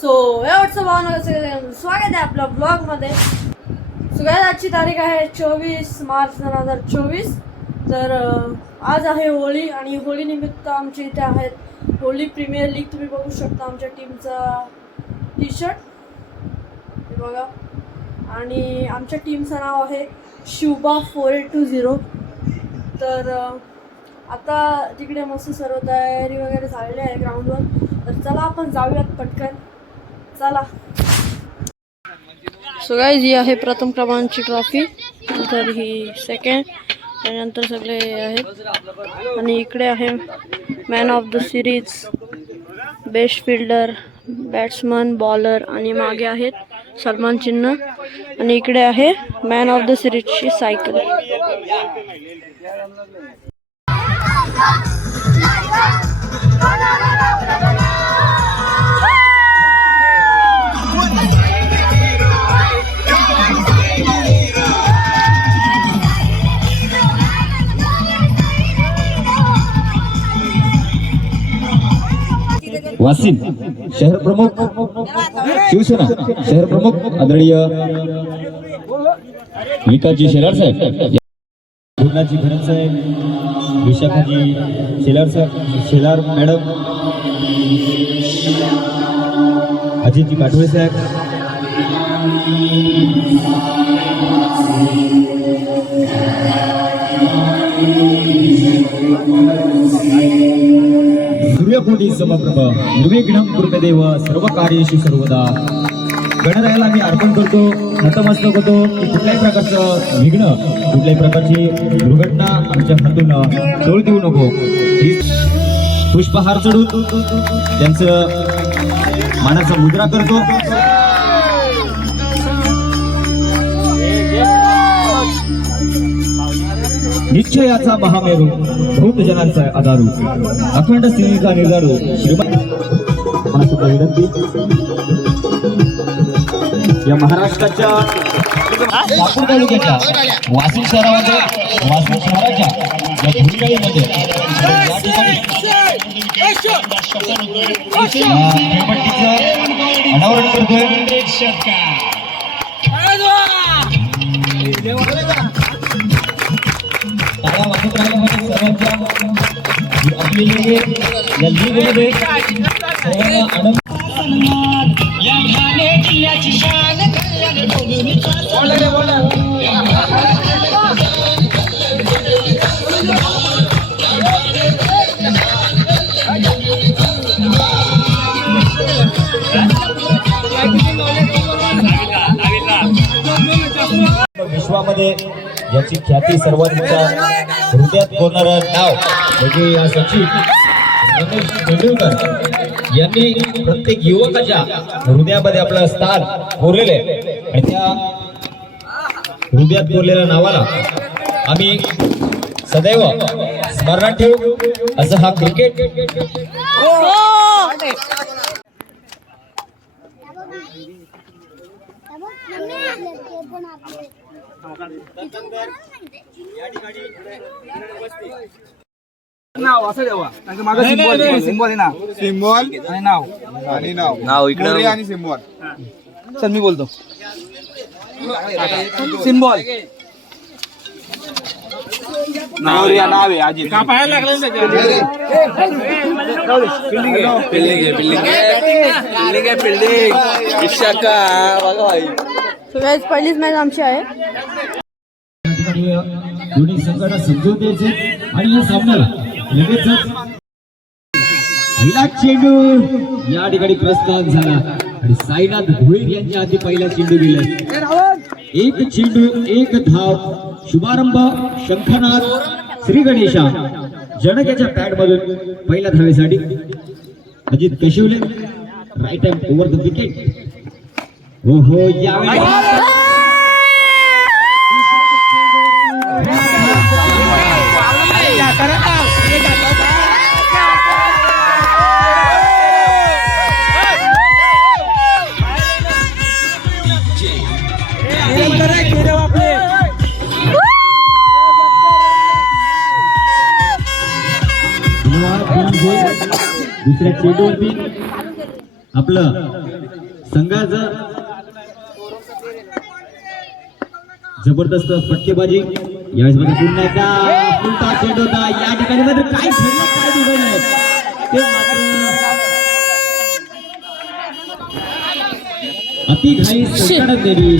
So एवढचं भावना स्वागत आहे आपल्या ब्लॉगमध्ये. सगळ्यात आजची तारीख आहे 24 मार्च 2024. तर आज आहे होळी आणि होळी निमित्त आमच्या इथे आहेत होळी प्रीमियर लीग. तुम्ही बघू शकता आमच्या टीमचा टी शर्ट हे बघा. आणि आमच्या टीमचं नाव आहे शुभा 4820. तर आता तिकडे मस्त सर्व तयारी वगैरे झालेली आहे ग्राउंडवर. तर चला आपण जाऊयात पटकन. चला. सो गाईज ही आहे प्रथम क्रमांकाची ट्रॉफी. तर ही सेकंड. त्यानंतर सगळे आहेत. आणि इकडे आहे man of the series, best fielder, batsman, bowler आणि मागे आहेत सन्मान चिन्ह. आणि इकडे आहे मॅन ऑफ द सिरीजची सायकल. वासिम शहर प्रमुख, शिवसेना शहर प्रमुख आदरणीय विकासजी शेलार साहेब, पूर्णाजी भरत साहेब, विशाखाजी शेलार साहेब, शेलार मॅडम, अजितजी काटोळे साहेब, सूर्यकोटी समप्रभ निर्विघ्नं कुरुदेव सर्व कार्येषु सर्वदा. गणरायाला मी अर्पण करतो, नतमस्तक होतो की कुठल्याही प्रकारचं विघ्न, कुठल्याही प्रकारची दुर्घटना आमच्या हातून टोळ देऊ नको. पुष्पहार चढून त्यांचं मानाचा मुद्रा करतो. निश्चयाचा महामेरू, भूत जनांचा आधारू, अखंड स्थितीचा निर्धारू श्रीमंत विनंती. या महाराष्ट्राच्या नागपूर तालुक्याच्या वाशिम शहरामध्ये, वाशिम शहराच्या या धुळीगाळीमध्ये या ठिकाणी खेळपट्टीचं अनावरण करतोय. आपली या लीगमध्ये आनंद विश्वामध्ये याची ख्याती सर्वांच्या हृदयात कोरणारं नाव म्हणजे सचिन रमेश तेंडुलकर यांनी प्रत्येक युवकाच्या हृदयामध्ये आपलं स्थान कोरलेलं आहे. आणि त्या हृदयात कोरलेल्या नावाला आम्ही सदैव स्मरणात ठेवू. असं हा क्रिकेट नाव असं द्यावा. माझं सिम्बॉल आहे ना, सिम्बॉल आणि नाव आणि नाव इकडे आणि सिम्बॉल. चल मी बोलतो. सिम्बॉल नाव आहे अजित. का पाहायला लागलं पहिलीच मॅच आमची आहे. दोन्ही संघाला समजून द्यायचे आणि या सामन्याला लगेचच पहिला चेंडू या ठिकाणी प्रस्थान झाला आणि साईनाथ भोईर यांच्या हाती पहिला चेंडू दिला. एक चेंडू एक धाव. शुभारंभ शंखनाथ श्री गणेशा जनकेच्या पॅड मधून पहिल्या धावेसाठी Ajit Kashivale. Right hand over the wicket. हो यावेळी दुसऱ्या चेंडूवरती आपलं संघाचं जबरदस्त फटकेबाजी यावेळेस मध्ये पुन्हा एकदा उलटा चेंडू होता या ठिकाणी मध्ये काय घडलं काय बिघडलंय ते मात्र अति घाई संकटात गेली.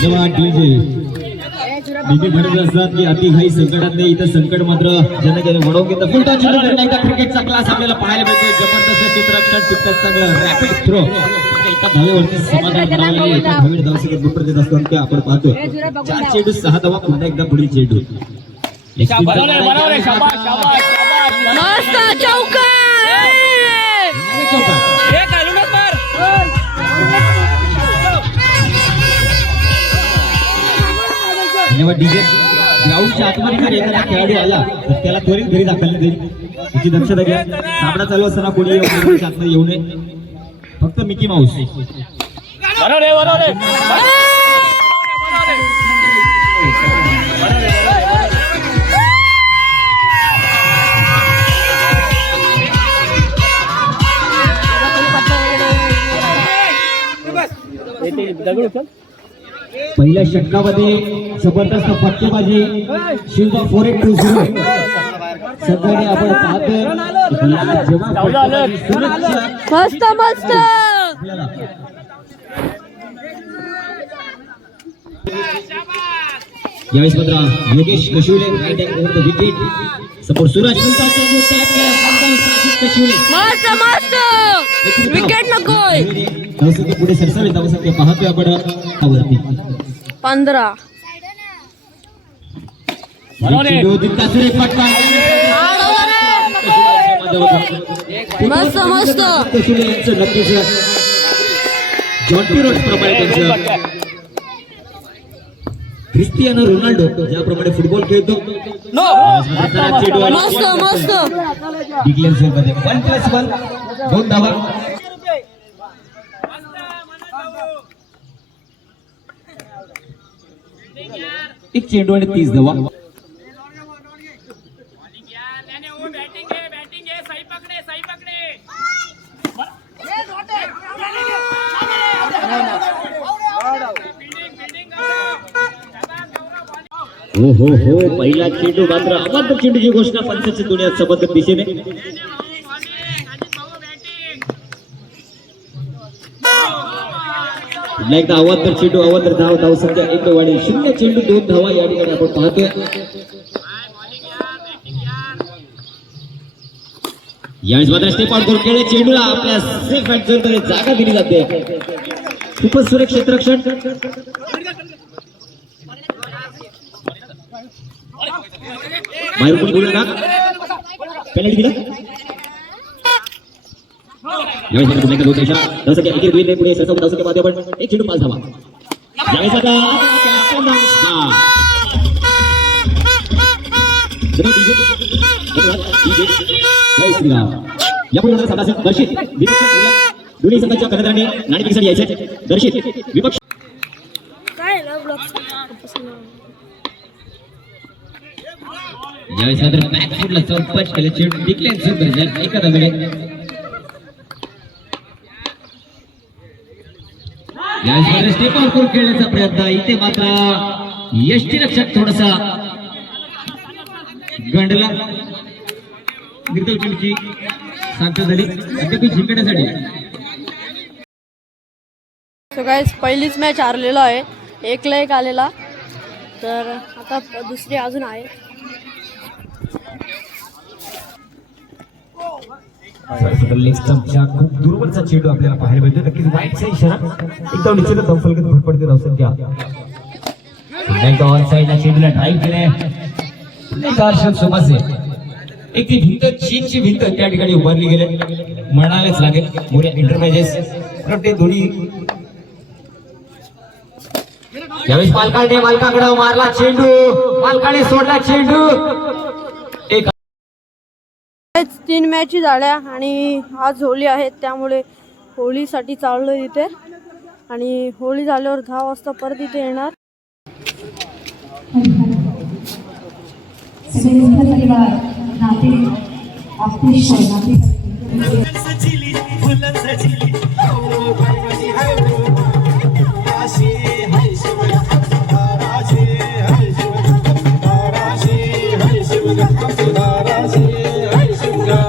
जेव्हा डीजे म्हणत असतात की अति घाई संकटात नाही, इथं संकट मात्र जनतेने वळवून घेतलं. फुलटॉस चेंडू एकदा क्रिकेटचा क्लास आपल्याला पाहायला मिळतोय. जबरदस्त चित्रक्षण तितकंच चांगलं रॅपिड थ्रो एका धावेवरती समाधान करायला एका धावेत धावसंख्येत दुप्पट देत असताना ते आपण पाहतोय. 4 चेंडू 6 धावा पुन्हा एकदा पुढील चेंडू जेव्हा डीजे ग्राउंडच्या आतमध्ये जर एखादा खेळाडू आला तर त्याला त्वरित घरी दाखल जाईल याची दक्षता घ्या. सामना चालू असताना कोणी आतमध्ये येऊ नये. फक्त मिकी माऊस पहिल्या षटकामध्ये जबरदस्त फटकेबाजी शिवदा 4820 सध्याने आपण पाहतोय. मस्त मस्त यावेळेस मात्र Yogesh Kashivale right hand over the wicket support Suraj Kashivale मस्त मस्त विकेट नकोय. धावसंख्या पुढे सरसावी धावसंख्या पाहतोय आपण वरती 15 मस्त मस्त कशिवले यांचं नक्कीच जॉन्टी रोड्स प्रमाणे त्यांचं क्रिस्टियानो रोनाल्डो ज्याप्रमाणे फुटबॉल खेळतो मस्त मस्त डिक्लेअर मध्ये 1+1 2 धावा. एक चेंडू आणि 30 धावा. हो हो हो पहिला चेंडू मात्र अबाध चेंडूची घोषणा पंचाची दुनियात सबंध दिशेने. पुन्हा एकदा अवांतर चेंडू अवांतर धाव धावसंख्या 1 वाढी 0 चेंडू 2 धावा या ठिकाणी आपण पाहतोय. यावेळेस मात्र स्टेप आउट करून केले चेंडूला आपल्या सेफ हँड झोनमध्ये जागा दिली जाते. खूपच सुरक्षित रक्षण. बाहेर कोणी बोलू नका. पेनल्टी दिला. यावेळेस मात्र पुन्हा एकदा दोन इशारा धावसंख्या 1-2 पुढे सरसावून धावसंख्या पाहतोय आपण. एक चेंडू 5 धावा. यावेळेस आता यापुढे संघाचे दर्शित दोन्ही संघाच्या कर्णधारांनी नाणेफेकीसाठी यायचे. दर्शित विपक्ष ज्यावेळेस मात्र बॅक फुटला चौपट केले चेंडू डिक्लेअर सुंदर एका धावेने. यावेळेस मात्र स्टेप आउट करून खेळण्याचा प्रयत्न इथे मात्र यष्टीरक्षक थोडासा गंडला. निर्दव चेंडूची शांत झाली अद्याप जिंकण्यासाठी. सो गाइस पहिलीच मॅच हारलेलो आहे. 1-1 आलेला. तर आता दुसरी अजून आहे. खूप दूरवरचा चेंडू आपल्याला पाहायला मिळतो. नक्कीच वाईटचा इशारा एकदम निश्चित धावफलकात भर पडते धावसंख्या. ऑन साईडला चेंडूला ड्राईव्ह केले सोमासे. एक ती भिंत चीनची भिंत त्या ठिकाणी उभारली गेली म्हणालेच लागेल. मोठ्या इंटरमॅचेस ते दोन्ही. यावेळेस मालकाकडे मारला चेंडू. मालकाने सोडला चेंडू. 3 मॅची झाल्या आणि आज होळी आहे त्यामुळे होळीसाठी चाललो इथे. आणि होळी झाल्यावर 10 वाजता परत इथे येणार. सगळे मित्र परिवार नाते ऑफिस नाते सजिली फुल सजिली ओ बाई हाय राशे हाय शिवगा राशे हाय शिवगा राशे हाय शिवगा राशे हाय शिवगा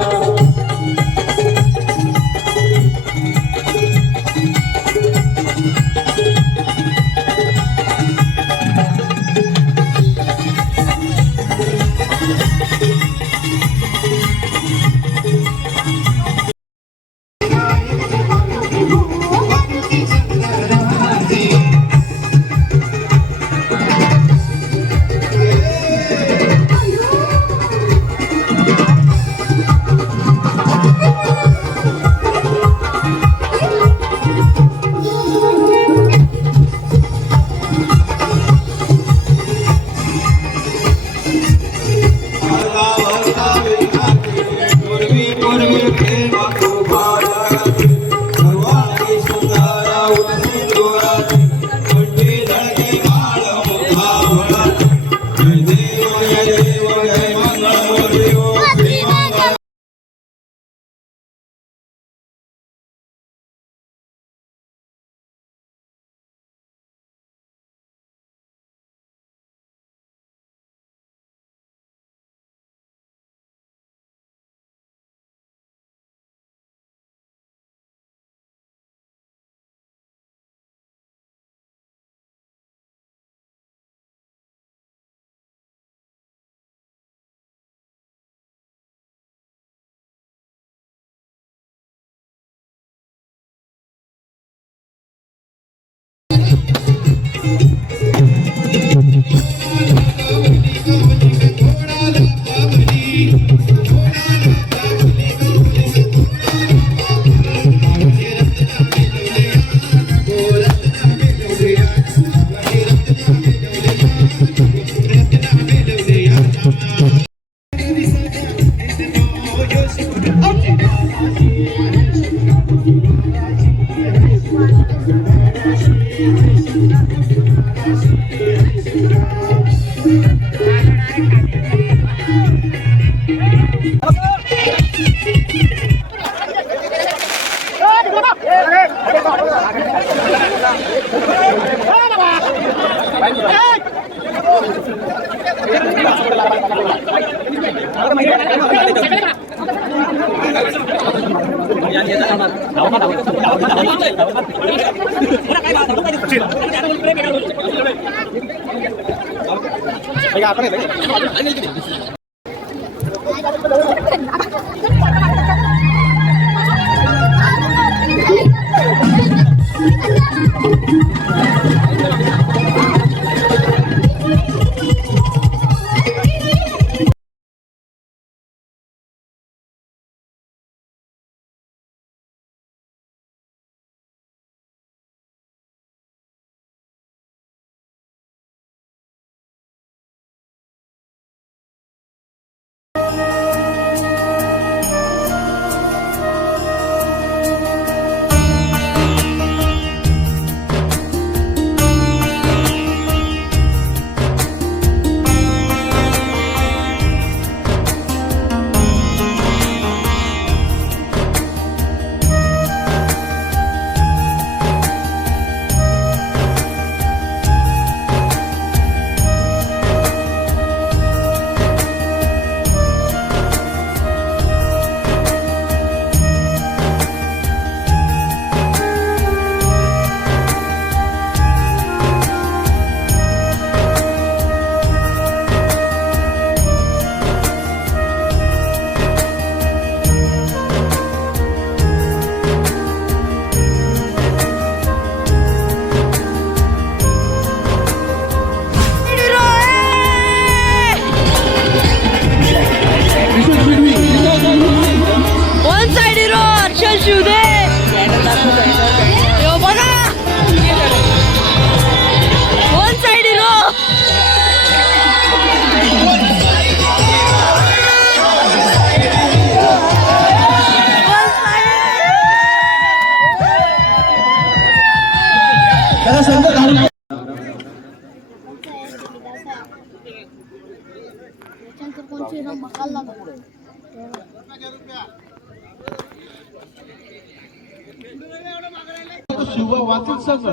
शिवा वाचून संघ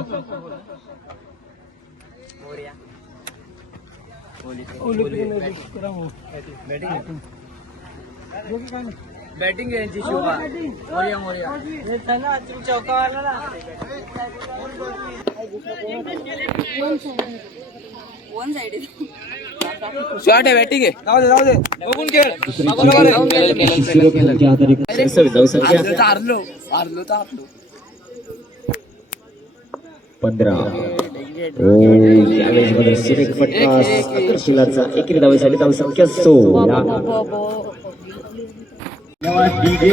बॅटिंग यांची Shiva Morya Morya one side short आहे बॅटिंग आहे जाऊ दे बघून खेळ हारलो तर हारलो 15 त्यावेळेस मध्ये सुरेख फटका आकर्षिलाचा एकेरी धावेसाठी धाव संख्या 16 धन्यवाद डीजे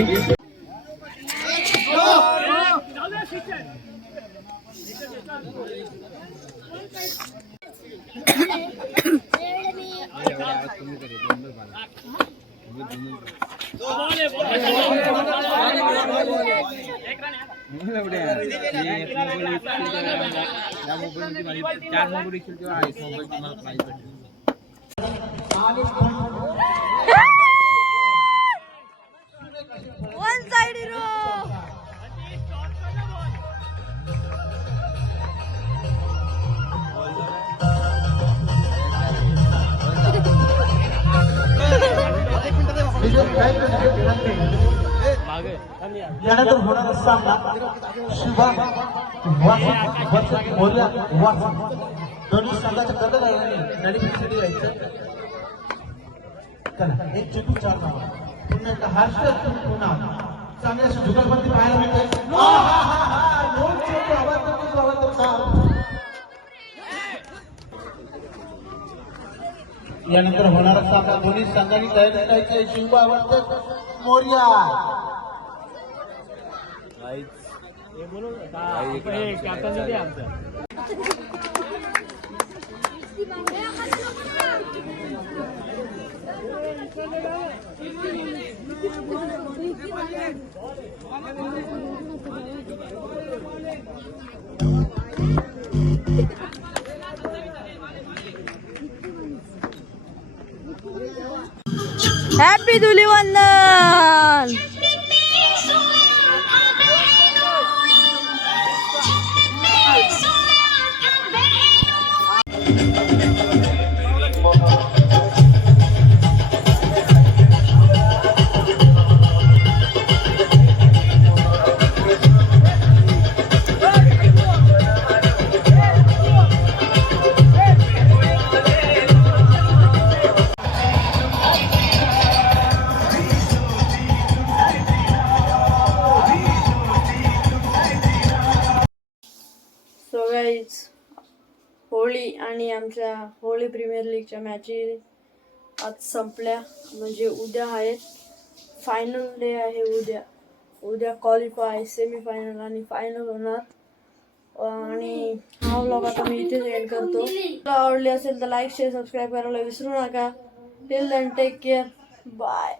वन साइड रो यानंतर होणारा सामना शिवा मोर्या दोन्ही संघाच्या कर्णधारांनी लढतीसाठी यायचं चला एक चुकू 4 धावा पुन्हा एकदा हार्षद पुन्हा चांगली अशी जुगलबंदी पाहायला मिळते दोन चेंडू आवाज यानंतर होणारा सामना दोन्ही संघांनी तयारी करायची शिवा वर्सेस मोर्या हॅपी धुलीवंदन होळी आणि आमच्या होळी प्रीमियर लीगच्या मॅचेस आज संपल्या म्हणजे उद्या आहेत फायनल डे आहे उद्या क्वालिफाय सेमीफायनल आणि फायनल होणार आणि हा व्लॉग आता मी इथेच एंड करतो आवडली असेल तर लाईक शेअर सबस्क्राईब करायला विसरू नका till then take care bye